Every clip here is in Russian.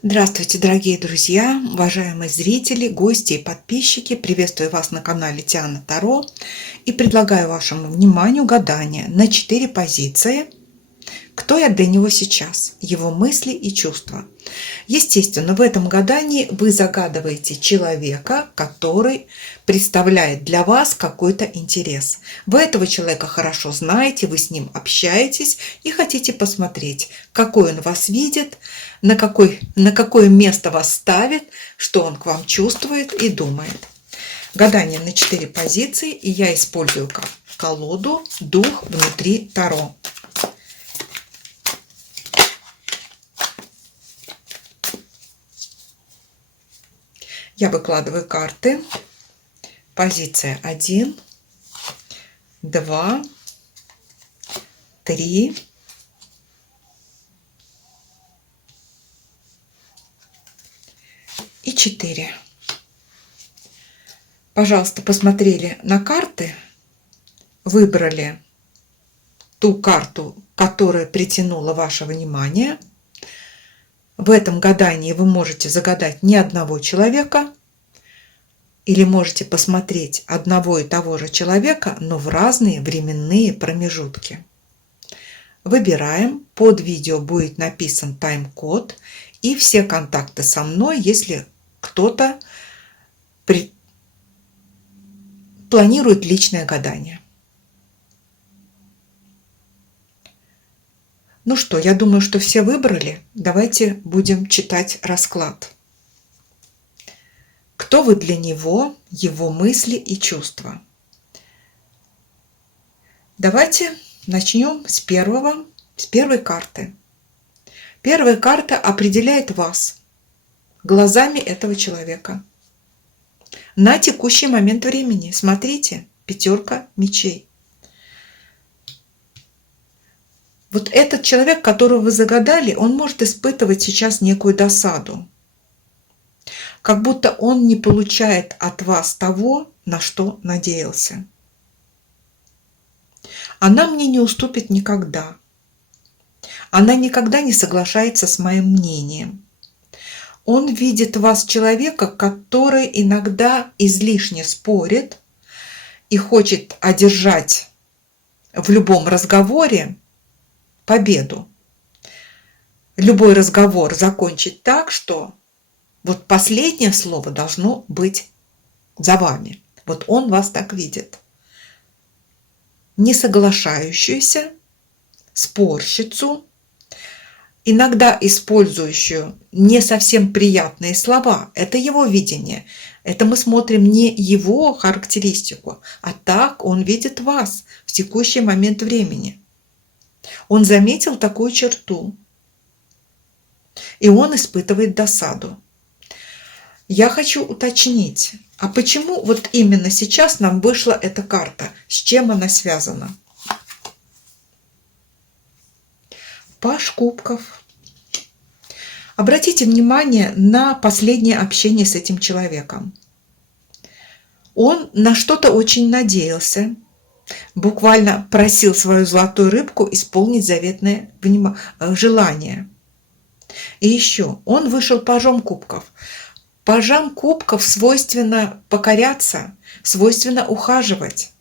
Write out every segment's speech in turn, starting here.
Здравствуйте, дорогие друзья, уважаемые зрители, гости и подписчики. Приветствую вас на канале Тиана Таро и предлагаю вашему вниманию гадание на 4 позиции. Кто я для него сейчас? Его мысли и чувства. Естественно, в этом гадании вы загадываете человека, который представляет для вас какой-то интерес. Вы этого человека хорошо знаете, вы с ним общаетесь и хотите посмотреть, какой он вас видит, на какое место вас ставит, что он к вам чувствует и думает. Гадание на 4 позиции, и я использую колоду «Дух внутри Таро». Я выкладываю карты. Позиция 1, 2, 3, 4. Пожалуйста, посмотрели на карты, выбрали ту карту, которая притянула ваше внимание. В этом гадании вы можете загадать не одного человека, или можете посмотреть одного и того же человека, но в разные временные промежутки. Выбираем. Под видео будет написан тайм-код и все контакты со мной, если кто-то планирует личное гадание. Ну что, я думаю, что все выбрали. Давайте будем читать расклад. Кто вы для него, его мысли и чувства? Давайте начнем с первой карты. Первая карта определяет вас глазами этого человека на текущий момент времени. Смотрите, 5 мечей. Вот этот человек, которого вы загадали, он может испытывать сейчас некую досаду. Как будто он не получает от вас того, на что надеялся. Она мне не уступит никогда. Она никогда не соглашается с моим мнением. Он видит в вас человека, который иногда излишне спорит и хочет одержать в любом разговоре победу. Любой разговор закончить так, что вот последнее слово должно быть за вами. Вот он вас так видит. Не соглашающуюся, спорщицу, иногда использующую не совсем приятные слова. Это его видение. Это мы смотрим не его характеристику, а так он видит вас в текущий момент времени. Он заметил такую черту, и он испытывает досаду. Я хочу уточнить, а почему вот именно сейчас нам вышла эта карта? С чем она связана? Паж кубков. Обратите внимание на последнее общение с этим человеком. Он на что-то очень надеялся, буквально просил свою золотую рыбку исполнить заветное желание. И еще он вышел пажом кубков. Пажам кубков свойственно покоряться, свойственно ухаживать.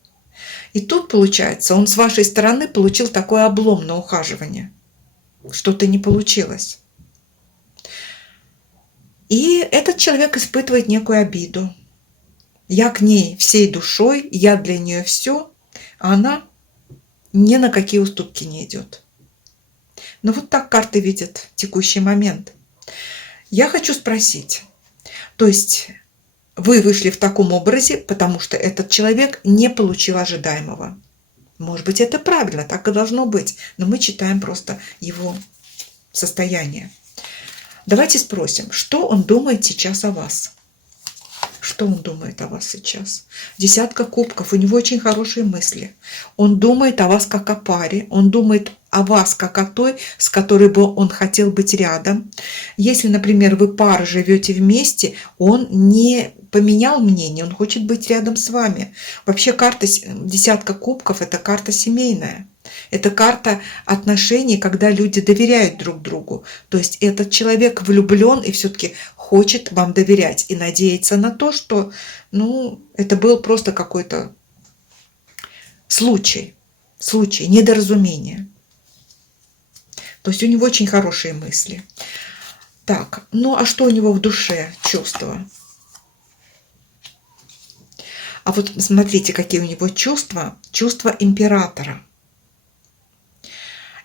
И тут, получается, он с вашей стороны получил такой облом на ухаживание. Что-то не получилось. И этот человек испытывает некую обиду. Я к ней всей душой, я для нее все, а она ни на какие уступки не идет. Но вот так карты видят текущий момент. Я хочу спросить, то есть вы вышли в таком образе, потому что этот человек не получил ожидаемого. Может быть, это правильно, так и должно быть, но мы читаем просто его состояние. Давайте спросим, что он думает сейчас о вас? Что он думает о вас сейчас? 10 кубков, у него очень хорошие мысли. Он думает о вас как о паре, он думает о вас как о той, с которой бы он хотел быть рядом. Если, например, вы пара живете вместе, он не поменял мнение, он хочет быть рядом с вами. Вообще карта 10 кубков – это карта семейная. Это карта отношений, когда люди доверяют друг другу. То есть этот человек влюблен и все-таки хочет вам доверять и надеется на то, что это был просто какой-то случай, недоразумение. То есть у него очень хорошие мысли. Так, а что у него в душе чувства? А вот смотрите, какие у него чувства. Чувства императора.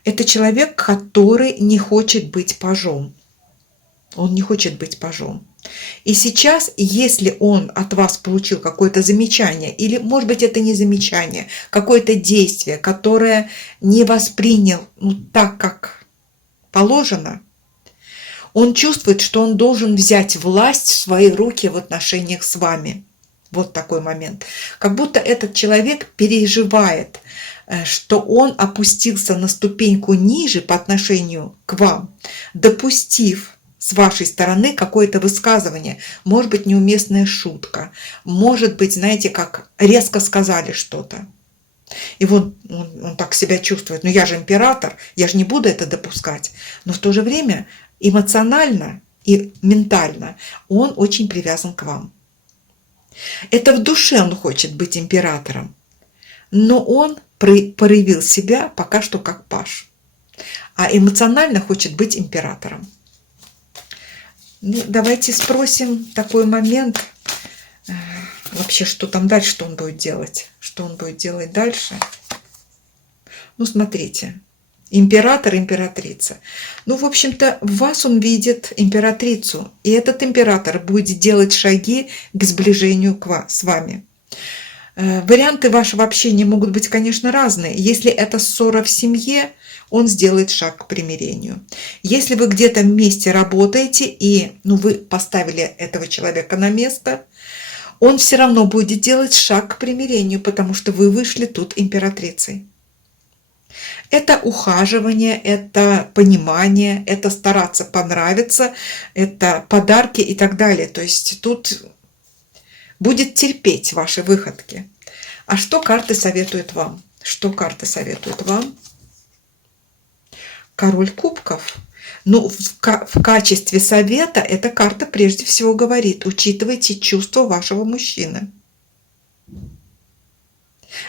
Это человек, который не хочет быть пажом. Он не хочет быть пажом. И сейчас, если он от вас получил какое-то замечание, или, может быть, это не замечание, какое-то действие, которое не воспринял так, как положено, он чувствует, что он должен взять власть в свои руки в отношениях с вами. Вот такой момент. Как будто этот человек переживает, что он опустился на ступеньку ниже по отношению к вам, допустив с вашей стороны какое-то высказывание, может быть, неуместная шутка, может быть, знаете, как резко сказали что-то. И вот он так себя чувствует. Я же император, я же не буду это допускать. Но в то же время эмоционально и ментально он очень привязан к вам. Это в душе он хочет быть императором, но он проявил себя пока что как паж, а эмоционально хочет быть императором. Давайте спросим такой момент, вообще, что там дальше, что он будет делать, что он будет делать дальше. Смотрите, император, императрица. В общем-то, в вас он видит императрицу, и этот император будет делать шаги к сближению с вами. Варианты вашего общения могут быть, конечно, разные. Если это ссора в семье, он сделает шаг к примирению. Если вы где-то вместе работаете и вы поставили этого человека на место, он все равно будет делать шаг к примирению, потому что вы вышли тут императрицей. Это ухаживание, это понимание, это стараться понравиться, это подарки и так далее. То есть тут будет терпеть ваши выходки. А что карты советуют вам? Что карты советуют вам? Король кубков. В качестве совета эта карта прежде всего говорит: учитывайте чувства вашего мужчины.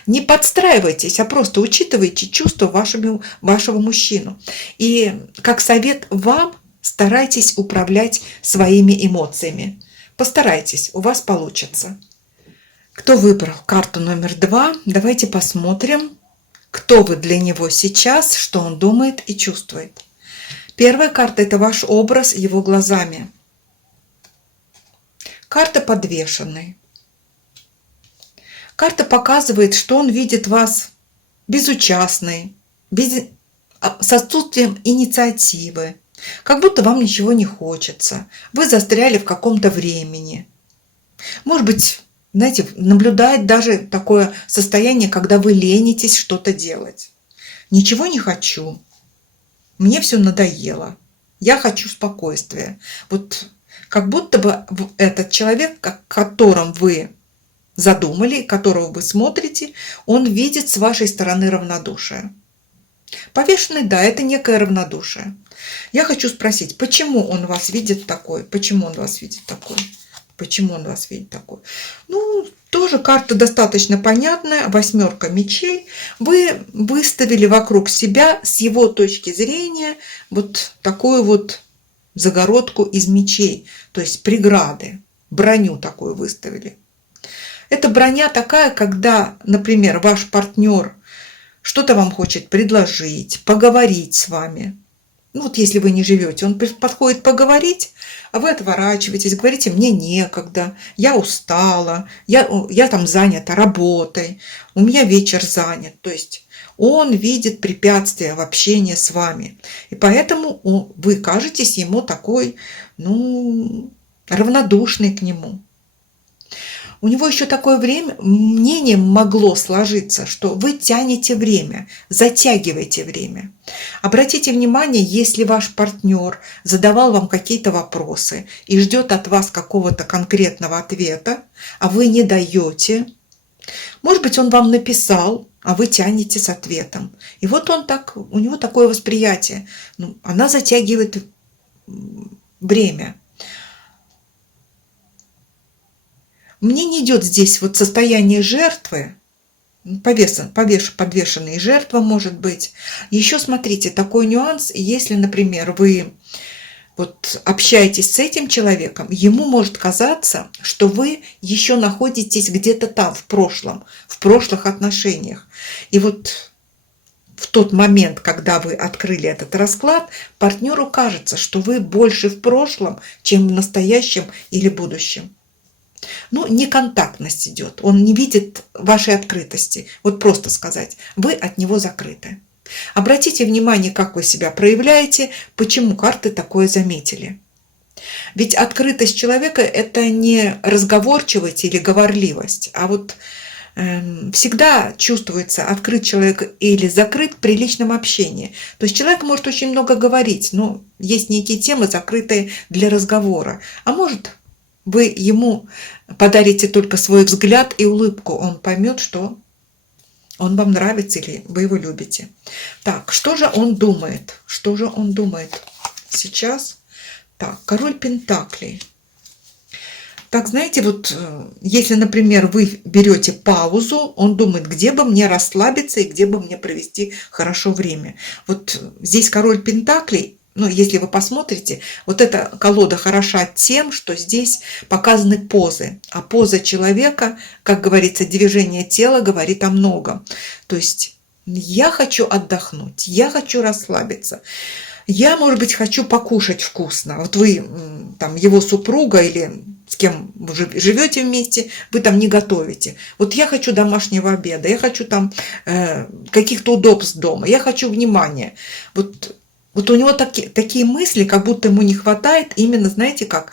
Не подстраивайтесь, а просто учитывайте чувства вашего мужчину. И как совет вам, старайтесь управлять своими эмоциями. Постарайтесь, у вас получится. Кто выбрал карту номер 2? Давайте посмотрим, кто вы для него сейчас, что он думает и чувствует. Первая карта – это ваш образ его глазами. Карта подвешенной. Карта показывает, что он видит вас безучастной, с отсутствием инициативы, как будто вам ничего не хочется. Вы застряли в каком-то времени. Может быть, знаете, наблюдает даже такое состояние, когда вы ленитесь что-то делать. Ничего не хочу. Мне все надоело. Я хочу спокойствия. Вот как будто бы этот человек, о котором вы задумали, которого вы смотрите, он видит с вашей стороны равнодушие. Повешенный, да, это некое равнодушие. Я хочу спросить, почему он вас видит такой? Почему он вас видит такой? Почему он вас видит такой? Тоже карта достаточно понятная. 8 мечей. Вы выставили вокруг себя с его точки зрения вот такую вот загородку из мечей. То есть преграды. Броню такую выставили. Это броня такая, когда, например, ваш партнер что-то вам хочет предложить, поговорить с вами. Если вы не живете, он подходит поговорить, а вы отворачиваетесь, говорите: мне некогда, я устала, я там занята работой, у меня вечер занят. То есть он видит препятствия в общении с вами. И поэтому вы кажетесь ему такой, равнодушный к нему. У него еще такое мнение могло сложиться, что вы тянете время, затягиваете время. Обратите внимание, если ваш партнер задавал вам какие-то вопросы и ждет от вас какого-то конкретного ответа, а вы не даете, может быть, он вам написал а вы тянете с ответом. И вот он так, у него такое восприятие. Ну, она затягивает время. Мне не идет здесь вот состояние жертвы, подвешенная жертва может быть. Еще смотрите, такой нюанс, если, например, вы вот общаетесь с этим человеком, ему может казаться, что вы еще находитесь где-то там, в прошлых отношениях. И вот в тот момент, когда вы открыли этот расклад, партнеру кажется, что вы больше в прошлом, чем в настоящем или будущем. Ну, неконтактность идет, он не видит вашей открытости. Вот просто сказать, вы от него закрыты. Обратите внимание, как вы себя проявляете, почему карты такое заметили. Ведь открытость человека – это не разговорчивость или говорливость, а вот всегда чувствуется, открыт человек или закрыт при личном общении. То есть человек может очень много говорить, но есть некие темы, закрытые для разговора. А может, вы ему подарите только свой взгляд и улыбку, он поймет, что он вам нравится или вы его любите. Так, что же он думает? Что же он думает сейчас? Так, король пентаклей. Так, знаете, вот если, например, вы берете паузу, он думает, где бы мне расслабиться и где бы мне провести хорошо время. Вот здесь король пентаклей. Ну, если вы посмотрите, вот эта колода хороша тем, что здесь показаны позы. А поза человека, как говорится, движение тела говорит о многом. То есть я хочу отдохнуть, я хочу расслабиться. Я, может быть, хочу покушать вкусно. Вот вы, там, его супруга или с кем вы живете вместе, вы там не готовите. Вот я хочу домашнего обеда, я хочу там каких-то удобств дома, я хочу внимания. Вот у него такие мысли, как будто ему не хватает именно, знаете, как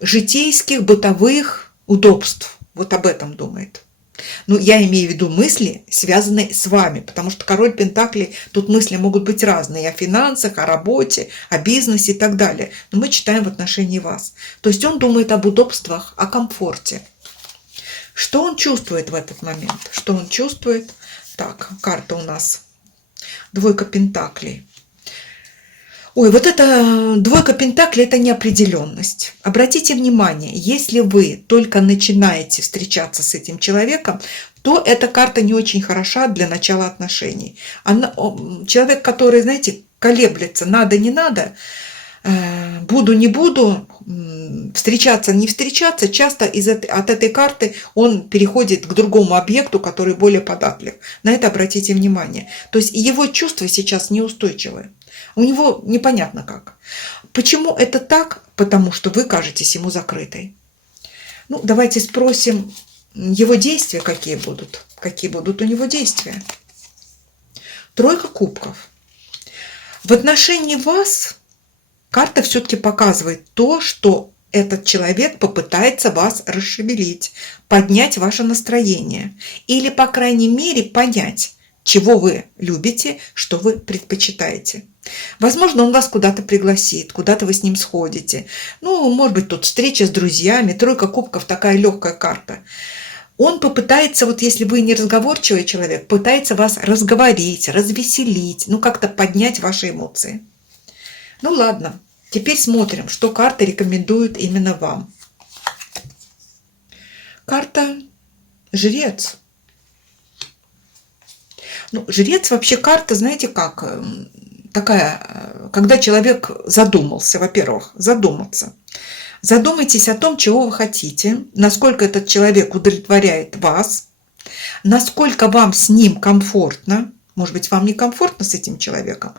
житейских, бытовых удобств. Вот об этом думает. Ну, я имею в виду мысли, связанные с вами, потому что король пентаклей, тут мысли могут быть разные, о финансах, о работе, о бизнесе и так далее. Но мы читаем в отношении вас. То есть он думает об удобствах, о комфорте. Что он чувствует в этот момент? Что он чувствует? Так, карта у нас. Двойка пентаклей. Ой, вот эта двойка пентаклей – это неопределенность. Обратите внимание, если вы только начинаете встречаться с этим человеком, то эта карта не очень хороша для начала отношений. Человек, который, знаете, колеблется, надо, не надо, буду, не буду, встречаться, не встречаться, часто от этой карты он переходит к другому объекту, который более податлив. На это обратите внимание. То есть его чувства сейчас неустойчивые. У него непонятно как. Почему это так? Потому что вы кажетесь ему закрытой. Ну, давайте спросим его действия, какие будут. Какие будут у него действия? Тройка кубков. В отношении вас карта все-таки показывает то, что этот человек попытается вас расшевелить, поднять ваше настроение. Или, по крайней мере, понять, чего вы любите, что вы предпочитаете. Возможно, он вас куда-то пригласит, куда-то вы с ним сходите. Ну, может быть, тут встреча с друзьями. Тройка кубков такая легкая карта. Он попытается, вот если вы не разговорчивый человек, пытается вас разговорить, развеселить, ну, как-то поднять ваши эмоции. Ну, ладно. Теперь смотрим, что карта рекомендует именно вам. Карта Жрец. Ну, Жрец вообще карта, знаете как, такая, когда человек задумался, во-первых, задуматься. Задумайтесь о том, чего вы хотите, насколько этот человек удовлетворяет вас, насколько вам с ним комфортно, может быть, вам некомфортно с этим человеком,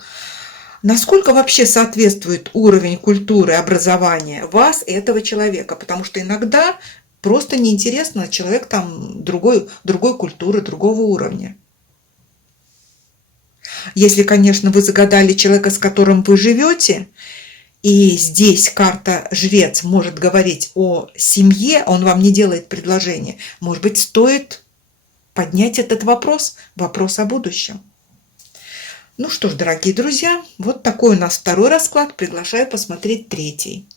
насколько вообще соответствует уровень культуры, образования вас и этого человека, потому что иногда просто неинтересно, человек там другой культуры, другого уровня. Если, конечно, вы загадали человека, с которым вы живете, и здесь карта Жрец может говорить о семье, он вам не делает предложение, может быть, стоит поднять этот вопрос о будущем. Ну что ж, дорогие друзья, вот такой у нас второй расклад. Приглашаю посмотреть третий.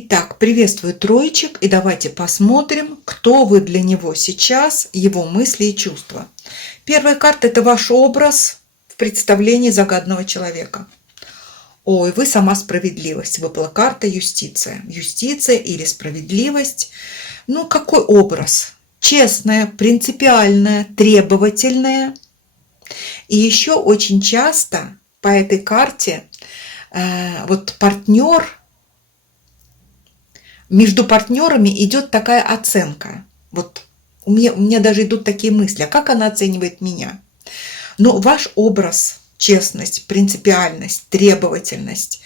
Итак, приветствую троечек, и давайте посмотрим, кто вы для него сейчас, его мысли и чувства. Первая карта – это ваш образ в представлении загаданного человека. Ой, вы сама справедливость. Выпала карта юстиция. Юстиция или справедливость. Ну, какой образ? Честная, принципиальная, требовательная. И еще очень часто по этой карте вот партнер, между партнерами идет такая оценка. Вот у меня даже идут такие мысли, а как она оценивает меня? Но ваш образ, честность, принципиальность, требовательность,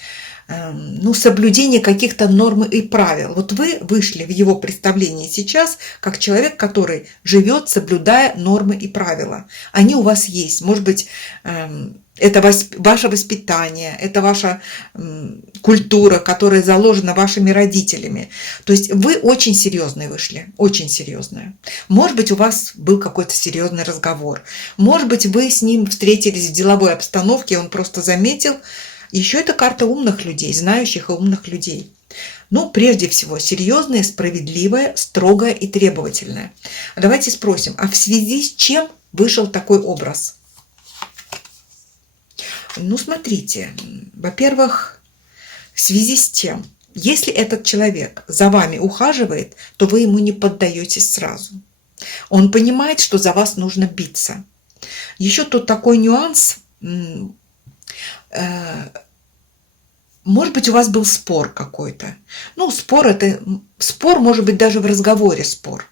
ну, соблюдение каких-то норм и правил. Вот вы вышли в его представлении сейчас как человек, который живет, соблюдая нормы и правила. Они у вас есть. Может быть, это ваше воспитание, это ваша культура, которая заложена вашими родителями. То есть вы очень серьезные вышли, очень серьезные. Может быть, у вас был какой-то серьезный разговор. Может быть, вы с ним встретились в деловой обстановке, и он просто заметил. Еще это карта умных людей, знающих и умных людей. Ну, прежде всего, серьезная, справедливая, строгая и требовательная. Давайте спросим, а в связи с чем вышел такой образ? Ну, смотрите, во-первых, в связи с тем, если этот человек за вами ухаживает, то вы ему не поддаетесь сразу. Он понимает, что за вас нужно биться. Еще тут такой нюанс. Может быть, у вас был спор какой-то. Ну, спор может быть даже в разговоре спор.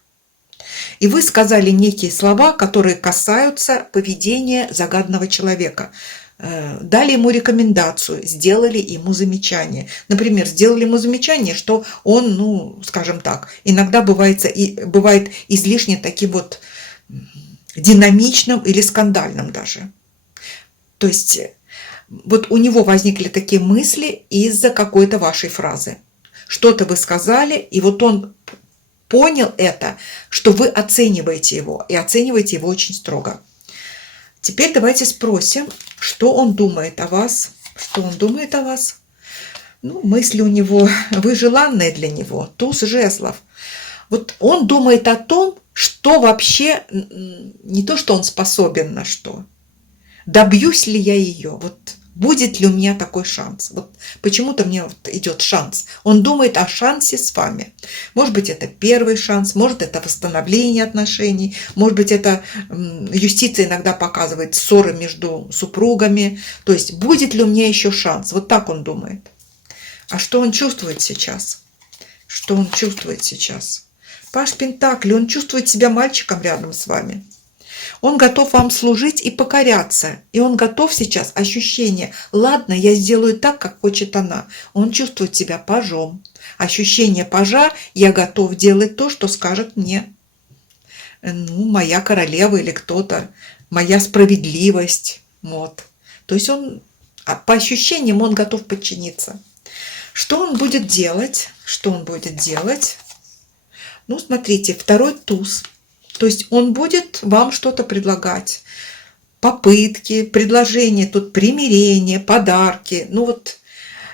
И вы сказали некие слова, которые касаются поведения загаданного человека. Дали ему рекомендацию, сделали ему замечание. Например, сделали ему замечание, что он, ну, скажем так, иногда бывает излишне таким вот динамичным или скандальным даже. То есть вот у него возникли такие мысли из-за какой-то вашей фразы. Что-то вы сказали, и вот он понял это, что вы оцениваете его, и оцениваете его очень строго. Теперь давайте спросим, что он думает о вас. Что он думает о вас? Ну, мысли у него, вы желанные для него, туз жезлов. Вот он думает о том, что вообще, не то, что он способен на что. Добьюсь ли я ее? Вот будет ли у меня такой шанс? Вот почему-то мне вот идет шанс. Он думает о шансе с вами. Может быть, это первый шанс, может, это восстановление отношений, может быть, это юстиция иногда показывает ссоры между супругами. То есть, будет ли у меня еще шанс? Вот так он думает. А что он чувствует сейчас? Что он чувствует сейчас? Паш Пентакли, он чувствует себя мальчиком рядом с вами. Он готов вам служить и покоряться. И он готов сейчас ощущение. Ладно, я сделаю так, как хочет она. Он чувствует себя пажом. Ощущение пажа, я готов делать то, что скажет мне. Ну, моя королева или кто-то. Моя справедливость. Вот. То есть он, по ощущениям, он готов подчиниться. Что он будет делать? Что он будет делать? Ну, смотрите, второй туз. То есть он будет вам что-то предлагать. Попытки, предложения, тут примирение, подарки. Ну вот,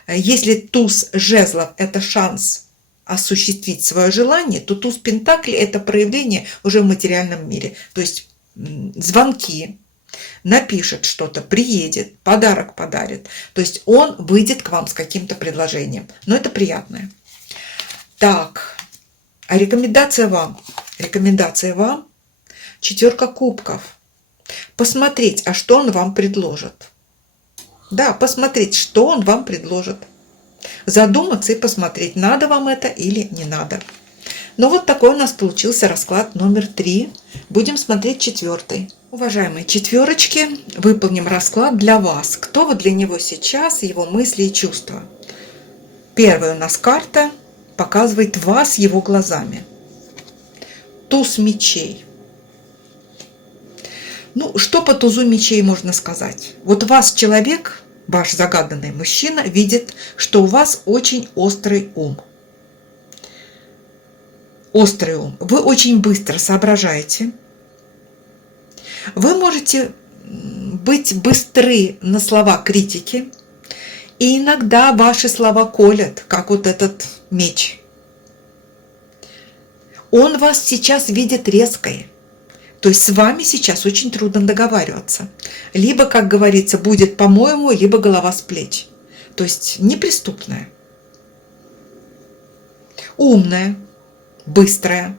если туз жезлов – это шанс осуществить свое желание, то туз пентаклей – это проявление уже в материальном мире. То есть звонки, напишет что-то, приедет, подарок подарит. То есть он выйдет к вам с каким-то предложением. Но это приятное. Так, а рекомендация вам? Рекомендация вам – 4 кубков. Посмотреть, а что он вам предложит. Да, посмотреть, что он вам предложит. Задуматься и посмотреть, надо вам это или не надо. Ну вот такой у нас получился расклад номер 3. Будем смотреть 4. Уважаемые четверочки, выполним расклад для вас. Кто вы для него сейчас, его мысли и чувства. Первая у нас карта показывает вас его глазами. Туз мечей. Ну, что по тузу мечей можно сказать? Вот вас человек, ваш загаданный мужчина, видит, что у вас очень острый ум. Острый ум. Вы очень быстро соображаете. Вы можете быть быстры на слова критики. И иногда ваши слова колят, как вот этот Меч. Он вас сейчас видит резкой. То есть с вами сейчас очень трудно договариваться. Либо, как говорится, будет по-моему, либо голова с плеч. То есть неприступная. Умная, быстрая,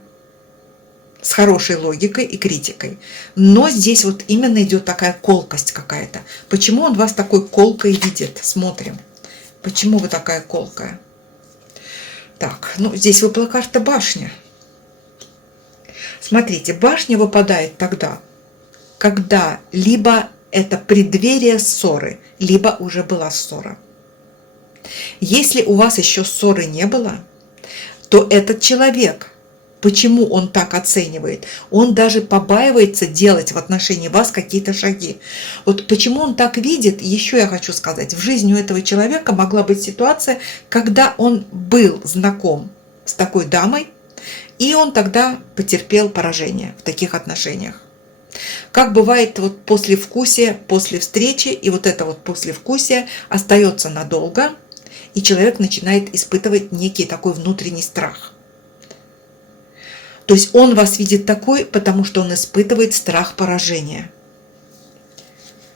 с хорошей логикой и критикой. Но здесь вот именно идет такая колкость какая-то. Почему он вас такой колкой видит? Смотрим. Почему вы такая колкая? Так, ну здесь выпала карта башня. Смотрите, башня выпадает тогда, когда либо это преддверие ссоры, либо уже была ссора. Если у вас еще ссоры не было, то этот человек, почему он так оценивает? Он даже побаивается делать в отношении вас какие-то шаги. Вот почему он так видит, еще я хочу сказать, в жизни у этого человека могла быть ситуация, когда он был знаком с такой дамой, и он тогда потерпел поражение в таких отношениях. Как бывает вот послевкусие, после встречи, и вот это вот послевкусие остается надолго, и человек начинает испытывать некий такой внутренний страх. То есть он вас видит такой, потому что он испытывает страх поражения.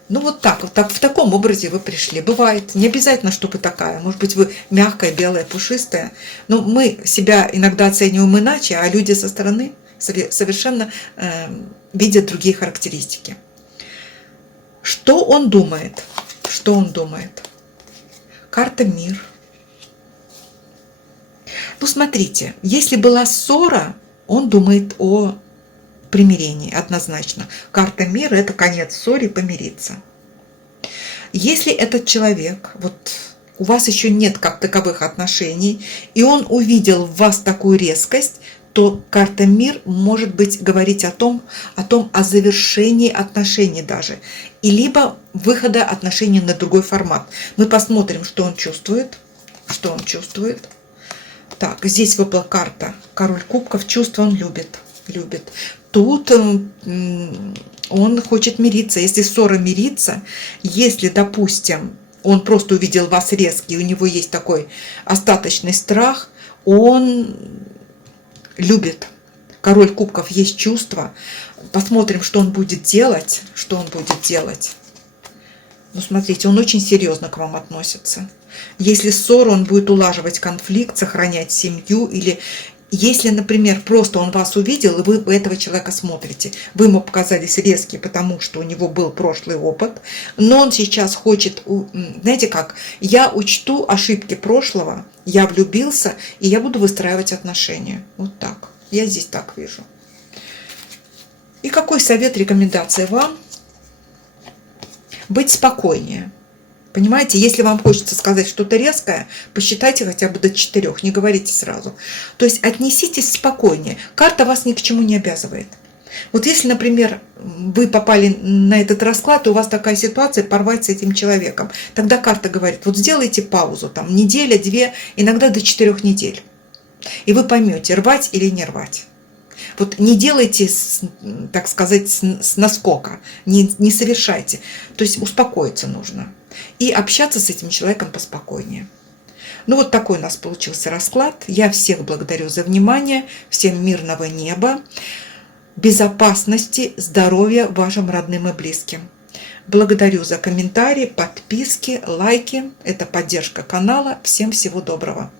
Ну вот так, в таком образе вы пришли. Бывает, не обязательно, чтобы такая. Может быть, вы мягкая, белая, пушистая. Но мы себя иногда оцениваем иначе, а люди со стороны совершенно видят другие характеристики. Что он думает? Что он думает? Карта «Мир». Ну, смотрите, если была ссора, он думает о примирении, однозначно. Карта «Мир» – это конец ссоре, помириться. Если этот человек, вот у вас еще нет как таковых отношений, и он увидел в вас такую резкость, то карта «Мир» может быть говорить о завершении отношений даже, и либо выхода отношений на другой формат. Мы посмотрим, что он чувствует. Что он чувствует. Так, здесь выпала карта «Король кубков». Чувства он любит. Тут он хочет мириться. Если ссора, мириться. Если, допустим, он просто увидел вас резкий, у него есть такой остаточный страх, он любит. Король кубков, есть чувства. Посмотрим, что он будет делать. Ну, смотрите, он очень серьезно к вам относится. Если ссора, он будет улаживать конфликт, сохранять семью, или если, например, просто он вас увидел, и вы этого человека смотрите, вы ему показались резкие, потому что у него был прошлый опыт, но он сейчас хочет, знаете как, я учту ошибки прошлого, я влюбился, и я буду выстраивать отношения. Вот так. Я здесь так вижу. И какой совет, рекомендация вам? Быть спокойнее. Понимаете, если вам хочется сказать что-то резкое, посчитайте хотя бы до 4, не говорите сразу. То есть отнеситесь спокойнее. Карта вас ни к чему не обязывает. Вот если, например, вы попали на этот расклад, и у вас такая ситуация, порвать с этим человеком, тогда карта говорит, вот сделайте паузу, там, неделя, 2, иногда до 4 недель. И вы поймете, рвать или не рвать. Вот не делайте, так сказать, с наскока, не совершайте. То есть успокоиться нужно. И общаться с этим человеком поспокойнее. Ну вот такой у нас получился расклад. Я всех благодарю за внимание. Всем мирного неба, безопасности, здоровья вашим родным и близким. Благодарю за комментарии, подписки, лайки. Это поддержка канала. Всем всего доброго.